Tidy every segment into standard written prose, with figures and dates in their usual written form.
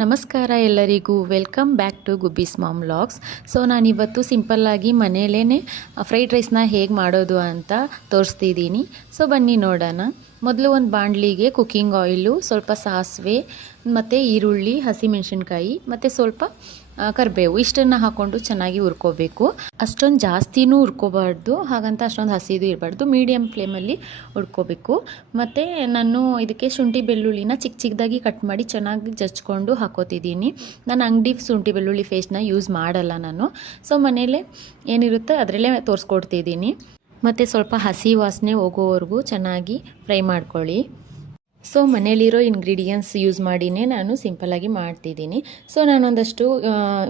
ನಮಸ್ಕಾರ ಎಲ್ಲರಿಗೂ welcome back to Gubbi's mom vlogs. So ನಾನಿವತ್ತು ಸಿಂಪಲ್ಲಾಗಿ ಮನೆಯಲ್ಲೇ ಫ್ರೈಡ್ ರೈಸ್ನ ಹೇಗೆ ಮಾಡೋದು ಅಂತ ತೋರಿಸ್ತಿದ್ದೀನಿ. ಸೊ ಬನ್ನಿ ನೋಡೋಣ. ಮೊದಲು ಒಂದು ಬಾಣಲಿಗೆ ಕುಕ್ಕಿಂಗ್ ಆಯಿಲು, ಸ್ವಲ್ಪ ಸಾಸಿವೆ ಮತ್ತು ಈರುಳ್ಳಿ, ಹಸಿಮೆಣಸಿನ್ಕಾಯಿ ಮತ್ತು ಸ್ವಲ್ಪ ಕರಿಬೇವು ಇಷ್ಟನ್ನು ಹಾಕ್ಕೊಂಡು ಚೆನ್ನಾಗಿ ಹುರ್ಕೋಬೇಕು. ಅಷ್ಟೊಂದು ಜಾಸ್ತಿನೂ ಹುರ್ಕೋಬಾರ್ದು, ಹಾಗಂತ ಅಷ್ಟೊಂದು ಹಸಿದು ಇರಬಾರ್ದು, ಮೀಡಿಯಮ್ ಫ್ಲೇಮಲ್ಲಿ ಹುರ್ಕೋಬೇಕು. ಮತ್ತು ನಾನು ಇದಕ್ಕೆ ಶುಂಠಿ ಬೆಳ್ಳುಳ್ಳಿನ ಚಿಕ್ಕ ಚಿಕ್ಕದಾಗಿ ಕಟ್ ಮಾಡಿ ಚೆನ್ನಾಗಿ ಜಚ್ಕೊಂಡು ಹಾಕೋತಿದ್ದೀನಿ. ನಾನು ಅಂಗಡಿ ಶುಂಠಿ ಬೆಳ್ಳುಳ್ಳಿ ಪೇಸ್ಟ್ನ ಯೂಸ್ ಮಾಡಲ್ಲ ನಾನು. ಸೊ ಮನೇಲೇ ಏನಿರುತ್ತೆ ಅದರಲ್ಲೇ ತೋರಿಸ್ಕೊಡ್ತಿದ್ದೀನಿ. ಮತ್ತು ಸ್ವಲ್ಪ ಹಸಿ ವಾಸನೆ ಹೋಗೋವರೆಗೂ ಚೆನ್ನಾಗಿ ಫ್ರೈ ಮಾಡ್ಕೊಳ್ಳಿ. ಸೊ ಮನೇಲಿರೋ ಇಂಗ್ರೀಡಿಯೆಂಟ್ಸ್ ಯೂಸ್ ಮಾಡಿನೇ ನಾನು ಸಿಂಪಲ್ಲಾಗಿ ಮಾಡ್ತಿದ್ದೀನಿ. ಸೊ ನಾನೊಂದಷ್ಟು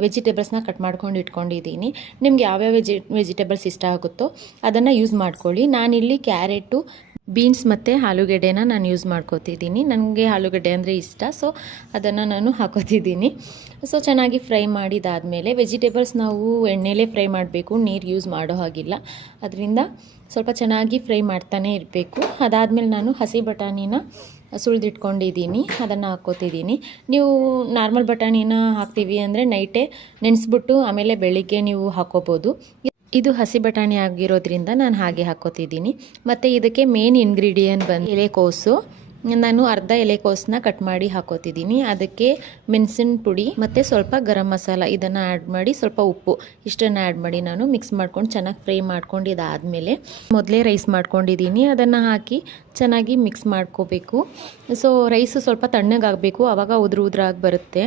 ವೆಜಿಟೇಬಲ್ಸ್ನ ಕಟ್ ಮಾಡ್ಕೊಂಡು ಇಟ್ಕೊಂಡಿದ್ದೀನಿ. ನಿಮ್ಗೆ ಯಾವ್ಯಾವ ವೆಜಿಟೇಬಲ್ಸ್ ಇಷ್ಟ ಆಗುತ್ತೋ ಅದನ್ನು ಯೂಸ್ ಮಾಡ್ಕೊಳ್ಳಿ. ನಾನಿಲ್ಲಿ ಕ್ಯಾರೆಟು, ಬೀನ್ಸ್ ಮತ್ತು ಆಲೂಗೆಡ್ಡೆನ ನಾನು ಯೂಸ್ ಮಾಡ್ಕೋತಿದ್ದೀನಿ. ನನಗೆ ಆಲೂಗಡ್ಡೆ ಅಂದರೆ ಇಷ್ಟ, ಸೊ ಅದನ್ನು ನಾನು ಹಾಕೋತಿದ್ದೀನಿ. ಸೊ ಚೆನ್ನಾಗಿ ಫ್ರೈ ಮಾಡಿದಾದಮೇಲೆ ವೆಜಿಟೇಬಲ್ಸ್ ನಾವು ಎಣ್ಣೆಲೇ ಫ್ರೈ ಮಾಡಬೇಕು, ನೀರು ಯೂಸ್ ಮಾಡೋ ಹಾಗಿಲ್ಲ. ಅದರಿಂದ ಸ್ವಲ್ಪ ಚೆನ್ನಾಗಿ ಫ್ರೈ ಮಾಡ್ತಾನೆ ಇರಬೇಕು. ಅದಾದಮೇಲೆ ನಾನು ಹಸಿ ಬಟಾಣಿನ ಸುಳಿದಿಟ್ಕೊಂಡಿದ್ದೀನಿ, ಅದನ್ನು ಹಾಕ್ಕೋತಿದ್ದೀನಿ. ನೀವು ನಾರ್ಮಲ್ ಬಟಾಣಿನ ಹಾಕ್ತೀವಿ ಅಂದರೆ ನೈಟೇ ನೆನೆಸ್ಬಿಟ್ಟು ಆಮೇಲೆ ಬೆಳಿಗ್ಗೆ ನೀವು ಹಾಕ್ಕೋಬೋದು. ಇದು ಹಸಿ ಬಟಾಣಿ ಆಗಿರೋದ್ರಿಂದ ನಾನು ಹಾಗೆ ಹಾಕ್ಕೋತಿದ್ದೀನಿ. ಮತ್ತು ಇದಕ್ಕೆ ಮೇನ್ ಇಂಗ್ರೀಡಿಯೆಂಟ್ ಬಂದು ಎಲೆಕೋಸು. ನಾನು ಅರ್ಧ ಎಲೆಕೋಸನ್ನ ಕಟ್ ಮಾಡಿ ಹಾಕೋತಿದ್ದೀನಿ. ಅದಕ್ಕೆ ಮೆಣಸಿನ ಪುಡಿ ಮತ್ತು ಸ್ವಲ್ಪ ಗರಂ ಮಸಾಲ ಇದನ್ನು ಆ್ಯಡ್ ಮಾಡಿ, ಸ್ವಲ್ಪ ಉಪ್ಪು ಇಷ್ಟನ್ನು ಆ್ಯಡ್ ಮಾಡಿ ನಾನು ಮಿಕ್ಸ್ ಮಾಡ್ಕೊಂಡು ಚೆನ್ನಾಗಿ ಫ್ರೈ ಮಾಡ್ಕೊಂಡಿದ್ದಾದಮೇಲೆ ಮೊದಲೇ ರೈಸ್ ಮಾಡ್ಕೊಂಡಿದ್ದೀನಿ, ಅದನ್ನು ಹಾಕಿ ಚೆನ್ನಾಗಿ ಮಿಕ್ಸ್ ಮಾಡ್ಕೋಬೇಕು. ಸೊ ರೈಸು ಸ್ವಲ್ಪ ತಣ್ಣಗಾಗಬೇಕು, ಆವಾಗ ಉದುರಾಗಿ ಬರುತ್ತೆ.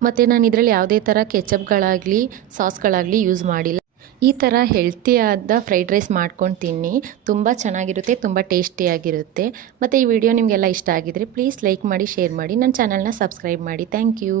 ಮತ್ತು ನಾನು ಇದರಲ್ಲಿ ಯಾವುದೇ ಥರ ಕೆಚಪ್ಗಳಾಗಲಿ ಸಾಸ್ಗಳಾಗಲಿ ಯೂಸ್ ಮಾಡಿಲ್ಲ. ಈ ಥರ ಹೆಲ್ತಿಯಾದ ಫ್ರೈಡ್ ರೈಸ್ ಮಾಡ್ಕೊಂಡು ತಿನ್ನಿ, ತುಂಬ ಚೆನ್ನಾಗಿರುತ್ತೆ, ತುಂಬ ಟೇಸ್ಟಿಯಾಗಿರುತ್ತೆ. ಮತ್ತು ಈ ವಿಡಿಯೋ ನಿಮಗೆಲ್ಲ ಇಷ್ಟ ಆಗಿದ್ರೆ ಪ್ಲೀಸ್ ಲೈಕ್ ಮಾಡಿ, ಶೇರ್ ಮಾಡಿ, ನನ್ನ ಚಾನಲ್ನ ಸಬ್ಸ್ಕ್ರೈಬ್ ಮಾಡಿ. Thank you.